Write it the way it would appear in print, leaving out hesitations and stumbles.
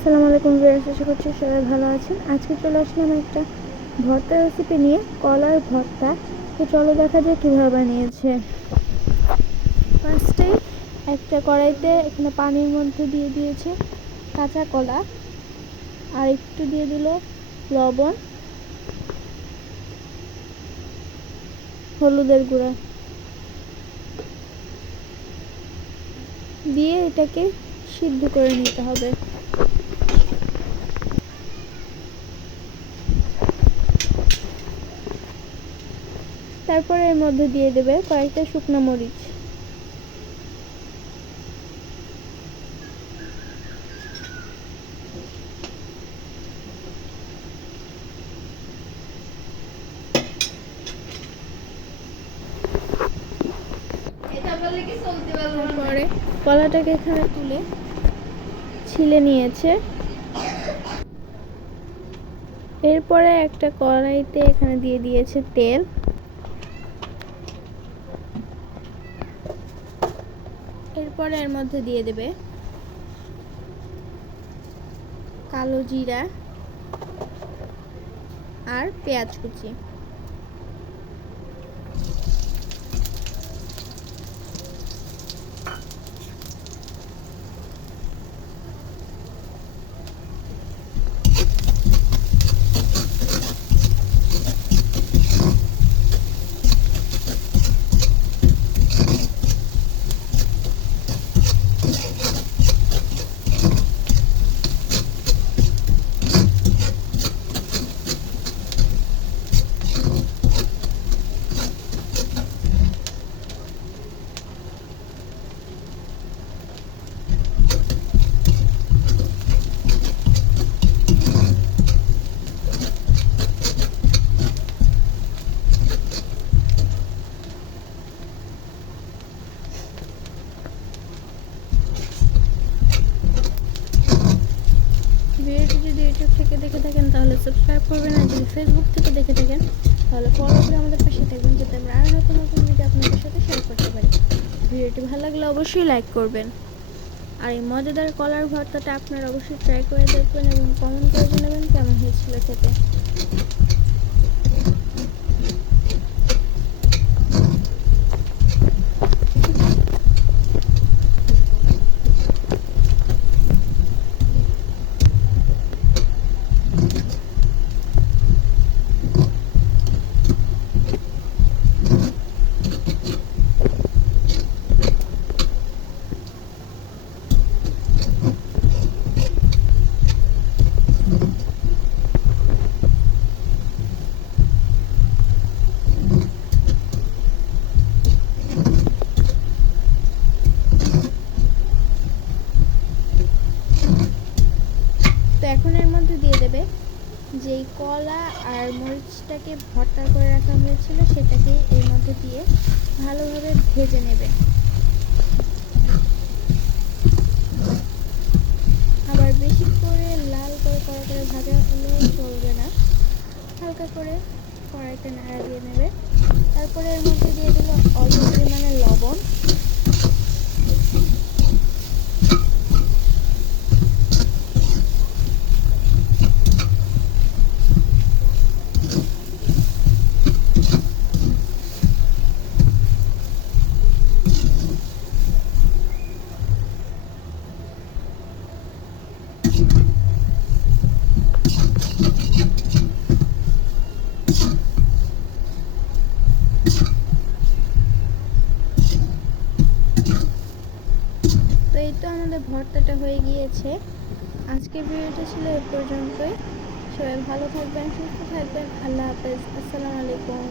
আসসালামু আলাইকুম ভিউয়ার্স, আশা করছি সবাই ভালো আছেন। আজকে চলে আসলাম একটা ভর্তা রেসিপি নিয়ে, কলার ভর্তা। তো চলো দেখা যাক কীভাবে বানিয়েছে। ফার্স্টেই একটা কড়াইতে এখানে পানির মধ্যে দিয়ে দিয়েছে কাঁচা কলা, আর একটু দিয়ে দিল লবণ, হলুদের গুঁড়া দিয়ে এটাকে সিদ্ধ করে নিতে হবে। তারপরে এর মধ্যে দিয়ে দেবে কয়েকটা শুকনো মরিচ, তারপরে কলাটাকে এখানে তুলে ছিলে নিয়েছে। এরপরে একটা কড়াইতে এখানে দিয়ে দিয়েছে তেল, এরপরে এর মধ্যে দিয়ে দেবে কালো জিরা আর পেঁয়াজ কুচি। ভিডিওটি যদি ইউটিউব থেকে দেখে থাকেন তাহলে সাবস্ক্রাইব করবেন, আর যদি ফেসবুক থেকে দেখে থাকেন তাহলে ফলো করে আমাদের পাশে থাকবেন, যাতে আমরা আরও নতুন নতুন ভিডিও আপনাদের সাথে শেয়ার করতে পারি। ভিডিওটি ভালো লাগলে অবশ্যই লাইক করবেন, আর এই মজাদার কলার ভর্তাটা আপনারা অবশ্যই ট্রাই করে দেখবেন এবং কমেন্ট করে জানাবেন কেমন হয়েছিল খেতে। তো এখন এর মধ্যে দিয়ে দেবে যেই কলা আর মরিচটাকে ভর্তা করে রাখা হয়েছিল সেটাকে এর মধ্যে দিয়ে ভালোভাবে ভেজে নেবে। আবার বেশি করে লাল করে কড়া করে ভাজা হলে চলবে না, হালকা করে কড়াইতে নাড়া দিয়ে নেবে। তারপরে এর মধ্যে দিয়ে দিল অল্প পরিমাণে লবণ, তো এই তো আমাদের ভর্তাটা হয়ে গিয়েছে। আজকের ভিডিওটা ছিল এ পর্যন্তই। সবাই ভালো থাকবেন, সুস্থ থাকবেন। আল্লাহ হাফেজ। আসসালামু আলাইকুম।